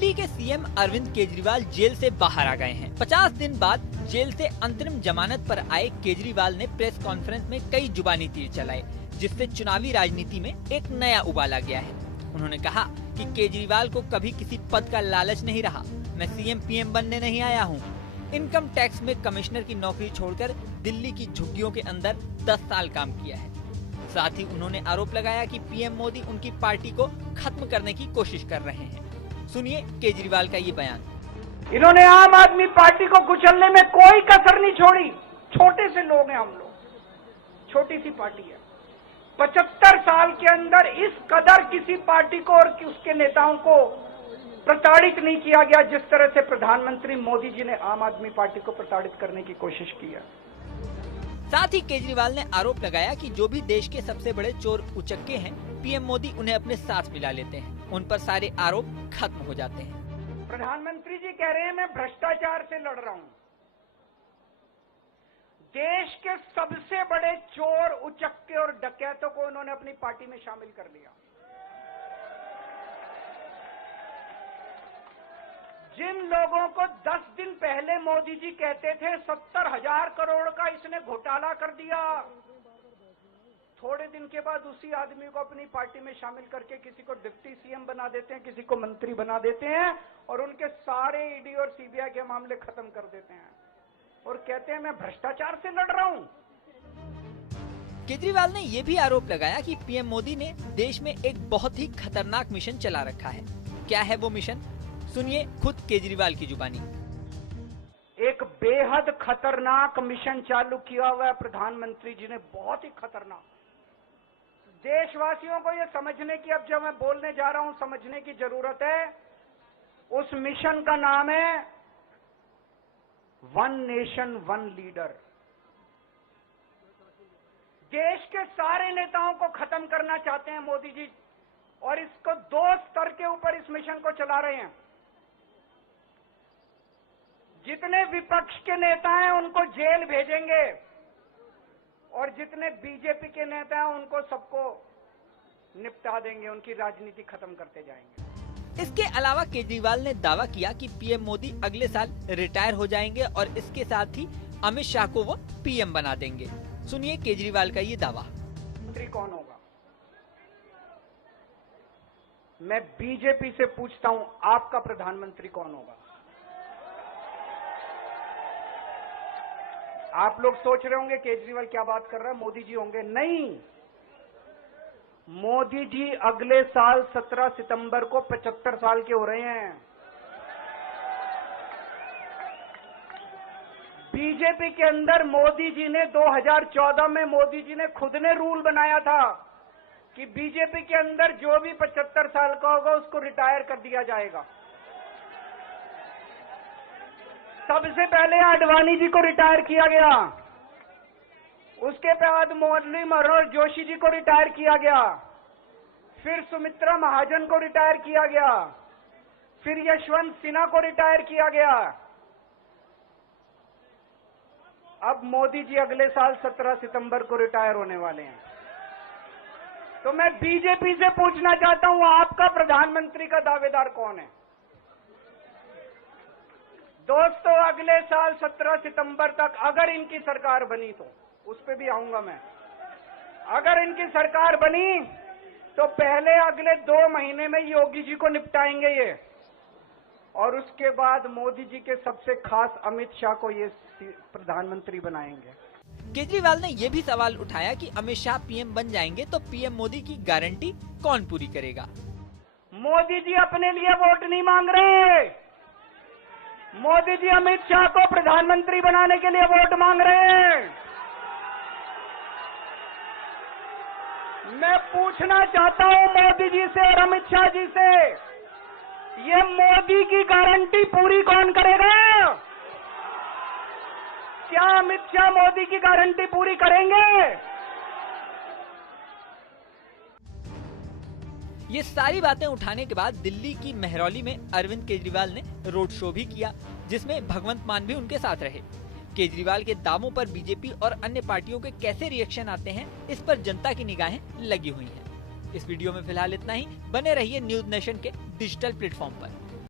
दिल्ली के CM Arvind Kejriwal jail से बाहर आ गए हैं। 50 दिन बाद जेल से अंतरिम जमानत पर आए केजरीवाल ने प्रेस कॉन्फ्रेंस में कई जुबानी तीर चलाए, जिससे चुनावी राजनीति में एक नया उबाल आ गया है। उन्होंने कहा कि केजरीवाल को कभी किसी पद का लालच नहीं रहा। मैं सीएम पीएम बनने नहीं आया हूँ। इनकम टैक्स में कमिश्नर की नौकरी छोड़कर दिल्ली की झुग्गियों के अंदर 10 साल काम किया है। साथ ही उन्होंने आरोप लगाया कि पीएम मोदी उनकी पार्टी को खत्म करने की कोशिश कर रहे हैं। सुनिए केजरीवाल का ये बयान। इन्होंने आम आदमी पार्टी को कुचलने में कोई कसर नहीं छोड़ी। छोटे से लोग हैं हम लोग, छोटी सी पार्टी है। 75 साल के अंदर इस कदर किसी पार्टी को और उसके नेताओं को प्रताड़ित नहीं किया गया जिस तरह से प्रधानमंत्री मोदी जी ने आम आदमी पार्टी को प्रताड़ित करने की कोशिश की है। साथ ही केजरीवाल ने आरोप लगाया कि जो भी देश के सबसे बड़े चोर उचक्के हैं, पीएम मोदी उन्हें अपने साथ मिला लेते हैं। उन पर सारे आरोप खत्म हो जाते हैं। प्रधानमंत्री जी कह रहे हैं मैं भ्रष्टाचार से लड़ रहा हूं। देश के सबसे बड़े चोर उचक्के और डकैतों को उन्होंने अपनी पार्टी में शामिल कर लिया। जिन लोगों को 10 दिन पहले मोदी जी कहते थे 70,000 करोड़ का इसने घोटाला कर दिया, थोड़े दिन के बाद उसी आदमी को अपनी पार्टी में शामिल करके किसी को डिप्टी सीएम बना देते हैं, किसी को मंत्री बना देते हैं और उनके सारे ईडी और सीबीआई के मामले खत्म कर देते हैं और कहते हैं मैं भ्रष्टाचार से लड़ रहा हूं। केजरीवाल ने यह भी आरोप लगाया कि पीएम मोदी ने देश में एक बहुत ही खतरनाक मिशन चला रखा है। क्या है वो मिशन? सुनिए खुद केजरीवाल की जुबानी। एक बेहद खतरनाक मिशन चालू किया हुआ है प्रधानमंत्री जी ने, बहुत ही खतरनाक। देशवासियों को यह समझने की, अब जब मैं बोलने जा रहा हूं, समझने की जरूरत है। उस मिशन का नाम है वन नेशन वन लीडर। देश के सारे नेताओं को खत्म करना चाहते हैं मोदी जी और इसको 2 स्तर के ऊपर इस मिशन को चला रहे हैं। जितने विपक्ष के नेता हैं उनको जेल भेजेंगे और जितने बीजेपी के नेता हैं उनको सबको निपटा देंगे, उनकी राजनीति खत्म करते जाएंगे। इसके अलावा केजरीवाल ने दावा किया कि पीएम मोदी अगले साल रिटायर हो जाएंगे और इसके साथ ही अमित शाह को वो पीएम बना देंगे। सुनिए केजरीवाल का ये दावा। मंत्री कौन होगा? मैं बीजेपी से पूछता हूं, आपका प्रधानमंत्री कौन होगा? आप लोग सोच रहे होंगे केजरीवाल क्या बात कर रहा है, मोदी जी होंगे। नहीं, मोदी जी अगले साल 17 सितंबर को 75 साल के हो रहे हैं। बीजेपी के अंदर मोदी जी ने 2014 में मोदी जी ने खुद ने रूल बनाया था कि बीजेपी के अंदर जो भी 75 साल का होगा उसको रिटायर कर दिया जाएगा। सबसे पहले आडवाणी जी को रिटायर किया गया, उसके बाद मुरली मनोहर जोशी जी को रिटायर किया गया, फिर सुमित्रा महाजन को रिटायर किया गया, फिर यशवंत सिन्हा को रिटायर किया गया। अब मोदी जी अगले साल 17 सितंबर को रिटायर होने वाले हैं। तो मैं बीजेपी से पूछना चाहता हूं, आपका प्रधानमंत्री का दावेदार कौन है? दोस्तों, अगले साल 17 सितंबर तक अगर इनकी सरकार बनी, तो उस पे भी आऊंगा मैं। अगर इनकी सरकार बनी तो पहले अगले 2 महीने में योगी जी को निपटाएंगे ये, और उसके बाद मोदी जी के सबसे खास अमित शाह को ये प्रधानमंत्री बनाएंगे। केजरीवाल ने यह भी सवाल उठाया कि अमित शाह पीएम बन जाएंगे तो पीएम मोदी की गारंटी कौन पूरी करेगा? मोदी जी अपने लिए वोट नहीं मांग रहे। मोदी जी अमित शाह को प्रधानमंत्री बनाने के लिए वोट मांग रहे हैं। मैं पूछना चाहता हूं मोदी जी से और अमित शाह जी से, ये मोदी की गारंटी पूरी कौन करेगा? क्या अमित शाह मोदी की गारंटी पूरी करेंगे? ये सारी बातें उठाने के बाद दिल्ली की मेहरौली में अरविंद केजरीवाल ने रोड शो भी किया, जिसमें भगवंत मान भी उनके साथ रहे। केजरीवाल के दावों पर बीजेपी और अन्य पार्टियों के कैसे रिएक्शन आते हैं, इस पर जनता की निगाहें लगी हुई हैं। इस वीडियो में फिलहाल इतना ही। बने रहिए न्यूज नेशन के डिजिटल प्लेटफॉर्म पर।